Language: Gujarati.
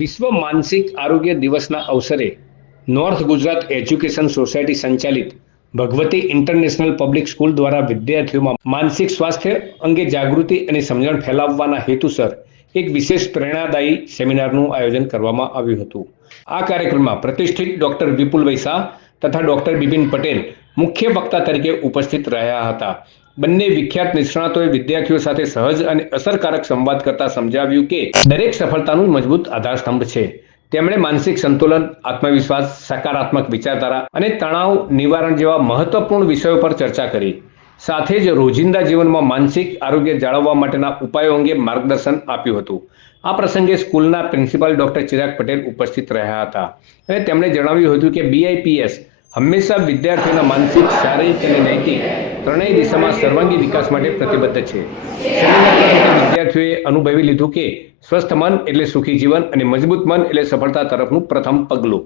વિશ્વ માનસિક આરોગ્ય દિવસના અવસરે નોર્થ ગુજરાત એજ્યુકેશન સોસાયટી સંચાલિત ભગવતી ઇન્ટરનેશનલ પબ્લિક સ્કૂલ દ્વારા વિદ્યાર્થીઓમાં માનસિક સ્વાસ્થ્ય અંગે જાગૃતિ અને સમજણ ફેલાવવાના હેતુસર એક વિશેષ પ્રેરણાદાયી સેમિનારનું આયોજન કરવામાં આવ્યું હતું. આ કાર્યક્રમમાં પ્રતિષ્ઠિત ડોક્ટર વિપુલભાઈ શાહ તથા ડોક્ટર બિપિન પટેલ મુખ્ય વક્તા તરીકે ઉપસ્થિત રહ્યા હતા. બંને વિખ્યાત નિષ્ણાતોએ વિદ્યાર્થીઓ સાથે સહજ અને અસરકારક સંવાદ કરતા સમજાવ્યું કે દરેક સફળતાનું મજબૂત આધારસ્તંભ છે. તેમણે માનસિક સંતુલન, આત્મવિશ્વાસ, સકારાત્મક વિચારધારા અને તણાવ નિવારણ જેવા મહત્વપૂર્ણ વિષયો પર ચર્ચા કરી. સાથે જ રોજિંદા જીવનમાં માનસિક આરોગ્ય જાળવવા માટેના ઉપાયો અંગે માર્ગદર્શન આપ્યું હતું. આ પ્રસંગે સ્કૂલના પ્રિન્સિપાલ ડોક્ટર ચિરાગ પટેલ ઉપસ્થિત રહ્યા હતા અને તેમણે જણાવ્યું હતું કે બીઆઈપીએસ હંમેશા વિદ્યાર્થીઓના માનસિક, શારીરિક અને નૈતિક ત્રણેય દિશામાં સર્વાંગી વિકાસ માટે પ્રતિબદ્ધ છે. સેમિનારના અંતે વિદ્યાર્થીઓએ અનુભવી લીધું કે સ્વસ્થ મન એટલે સુખી જીવન અને મજબૂત મન એટલે સફળતા તરફનું પ્રથમ પગલું.